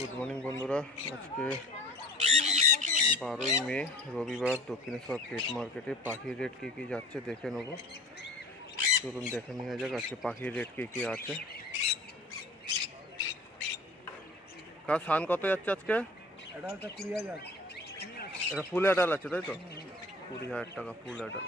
Good morning বন্ধুরা, আজকে 12ই মে রবিবার দক্ষিণেশ্বর পেট মার্কেটে পাখির রেট কী কী যাচ্ছে দেখে নেব। চলুন দেখে নেওয়া যাক আজকে পাখির রেট কী কী আছে। কার সান কত যাচ্ছে আজকে? অ্যাডাল্টটা 20,000। এটা ফুল অ্যাডাল আছে তাই তো? 20,000 টাকা ফুল অ্যাডাল।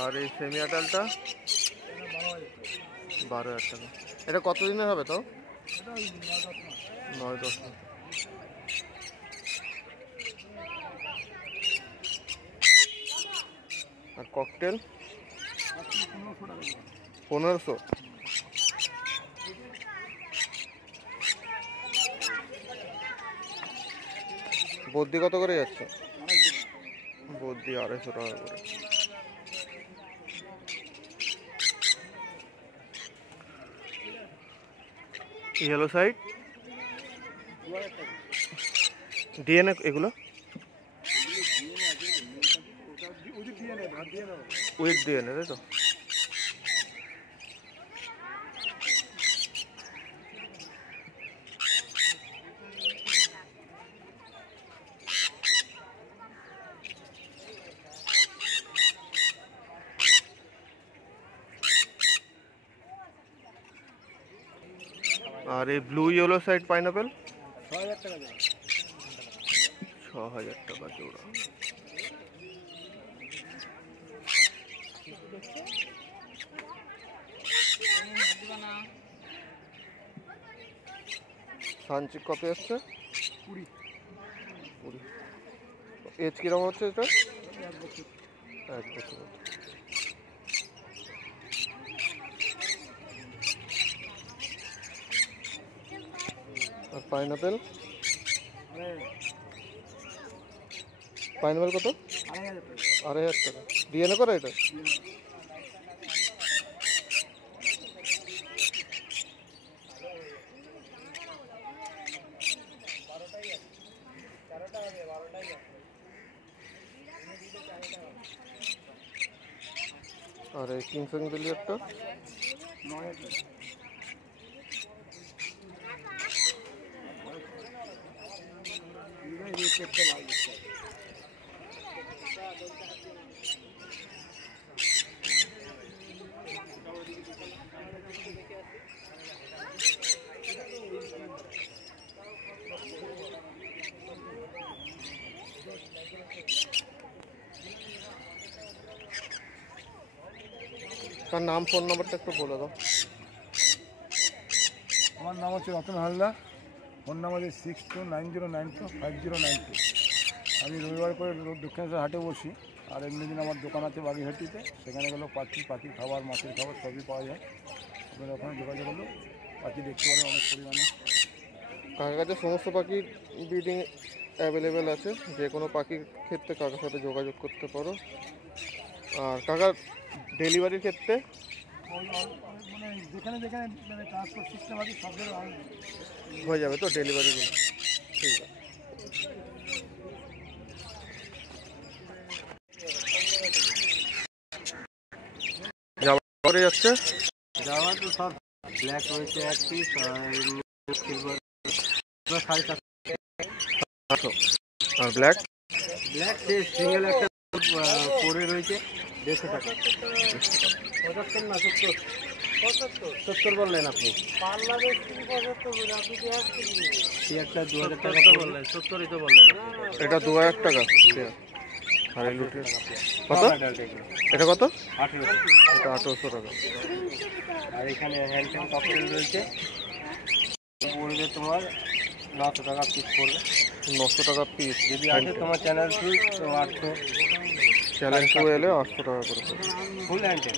আর এই সেমি অ্যাডালটা 12,000 টাকা। এটা কত দিনের হবে তাও? 9-10 মাস। আর ককটেল 1500। বদ্যি কত করে যাচ্ছে? বদ্যি 250 টাকা করে। ইয়েলো সাইড ডিএনএ এগুলো উইথ ডিএনএ তাই তো? আর এই ব্লু ইয়েলো সাইড পাইনাপেল 6,000 টাকা। 6,000 টাকা জোড়া। সানচিক কত আসছে? 20। এজ কিরকম হচ্ছে এটা? 1 বছর। 1 বছর। আর পাইনাপেল পাইনাপেল কত? 2,500 টাকা। ডিএনএ করে এটা? আর এই কিংসং বিলিয়ারটা 9,000 টাকা। তার নাম ফোন নাম্বারটা একটু বলে দাও। আমার নাম হচ্ছে রতন হালদার। Phone number 6290925092। আমি রবিবার করে দক্ষিণেশ্বর হাটে বসি। আর এমনি দিন আমার দোকান আছে বাগিহাটিতে, সেখানে গেলেও পাখির খাবার, মাছের খাবার সবই পাওয়া যায়। আপনারা ওখানে যোগাযোগ করলেও পাখি দেখতে পারেন অনেক পরিমাণে। কাকার কাছে সমস্ত পাখির ব্রিডিং অ্যাভেলেবেল আছে, যে কোনো পাখির ক্ষেত্রে কাকার সাথে যোগাযোগ করতে পারো। আর কাকার ডেলিভারির ক্ষেত্রে মানে যেখানে যেখানে মানে ট্রান্সপোর্ট সিস্টেম আছে সব জায়গায় হয়ে যাবে তো ডেলিভারিগুলো? ঠিক আছে। যাওয়া করে যাচ্ছে যাওয়া তো সব ব্ল্যাক রয়েছে 1 পিস, সিলভার 750। আর ব্ল্যাক সে সিঙ্গেল একটা পরে রয়েছে 150 টাকা। 75 না 70? 70 বললেন আপনি? একটা 2,000 টাকা বললেন, 70ই তো বললেন। এটা 2,000 টাকা। আর এই লুটের কত? এটা কত? 1800। এটা 1800 টাকা। আর এখানে হ্যান্ডটেম ককটেল রয়েছে, পড়বে তোমার 900 টাকা পিস পড়বে। 900 টাকা পিস। যদি আসে তোমার চ্যানেল থ্রু তো 800। চ্যালেঞ্জ টু এলে 800 টাকা করে পড়বে। ফুল হ্যান্ডটেম,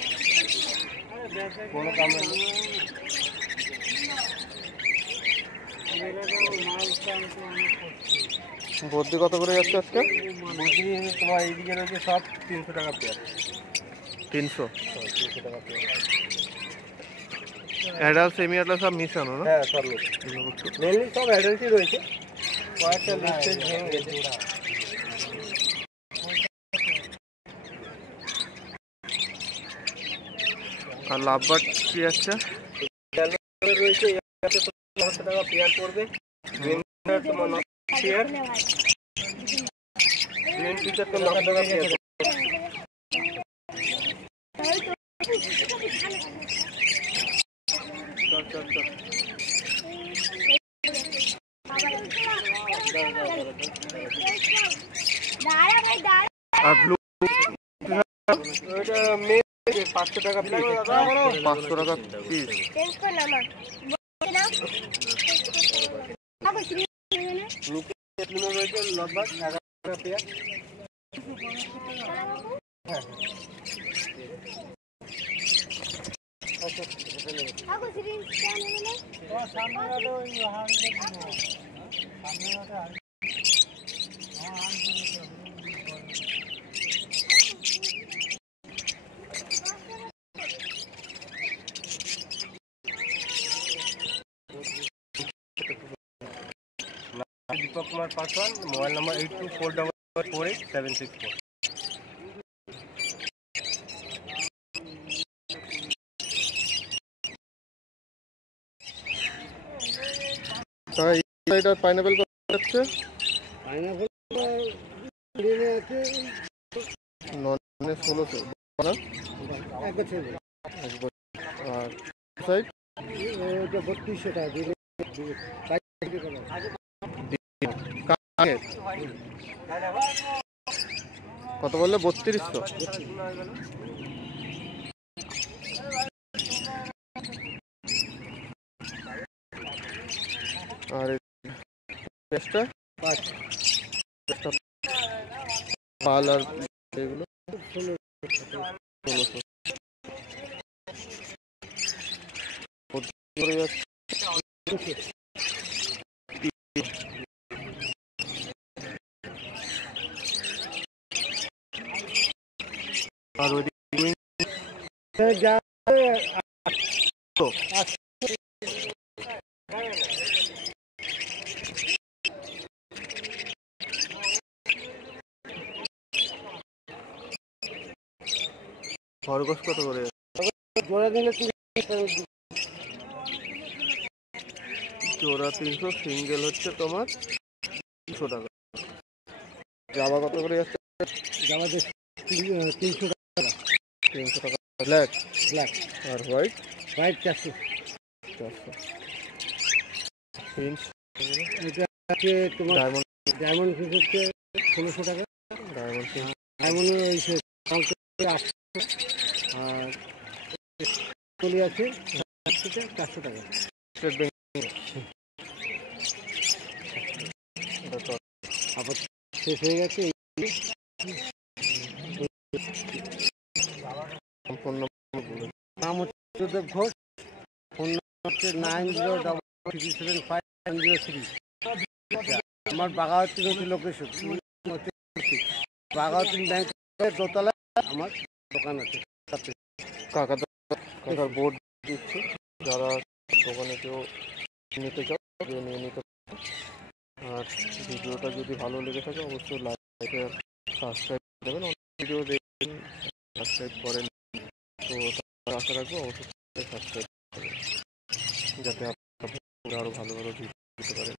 কোনো কামড় নেই। বদ্যি কত করে যাচ্ছে আজকে? বুঝলি তোমার এইদিকে রয়েছে সব 300 টাকা পেয়ার। 300। 300 টাকা পেয়ার। অ্যাডাল্ট সেমি অ্যাডাল্ট সব মিশানো না? হ্যাঁ সব মেনলি সব অ্যাডাল্টই রয়েছে, কয়েকটা লিস্টেজ ভেঙে গেছে। আর লাভবার্ড কি আছে? রয়েছে 900 টাকা পেয়ার পড়বে। তোমার পেয়ার গ্রিন ফিচার তো 900 টাকা পেয়ার। আর ব্লু ওইটা মেয়ে 500 টাকা পিস। 500 টাকা পিস। রয়েছে লগভগ 11 টাকা pair. Deepak Kumar Paswan, mobile number 8244848764। এটা পাইনাপেল কত যাচ্ছে? ননে 1600 না? আর সাইড 3200 টাকা দিলে কত বললে? 3200। আর পেস্টটা পাল আর এগুলো 1600 করে যাচ্ছে। আর ওই খরগোশ কত করে? জোড়া 300, সিঙ্গেল হচ্ছে তোমার 300 টাকা। জামা কত করে যাচ্ছে? জামাতে 300 টাকা। 300 টাকা ব্ল্যাক। আর হোয়াইট 400। প্রিন্স এটা আছে তোমার ডায়মন্ড। ডায়মন্ড পিস হচ্ছে 1600 টাকা। ডায়মন্ড প্রিন্স ডায়মন্ডে এই 800 আর চলে আছে 400 টাকা। স্টেট ব্যাংক আবার শেষ হয়ে গেছে। ফোন নম্বর বলুন। নাম হচ্ছে সুদেব ঘোষ, ফোন নম্বর হচ্ছে 9033751003। আমার বাঘাওয়াতিন হচ্ছে লোকেশন, বাঘাওয়াতিন ব্যাংকের দোতলায় আমার দোকান আছে। কাকার বোর্ড দিচ্ছে, যারা দোকানে কেউ নিতে চাও নিয়ে নিতে পারো। আর ভিডিওটা যদি ভালো লেগে থাকে অবশ্যই লাইক আর সাবস্ক্রাইব দেবেন। অনেক ভিডিও দেখবেন সাবস্ক্রাইব করেন, তো আশা রাখবো অবশ্যই সাবস্ক্রাইব করবেন যাতে আপনারা আরও ভালো ভালো ভিডিও দিতে পারেন।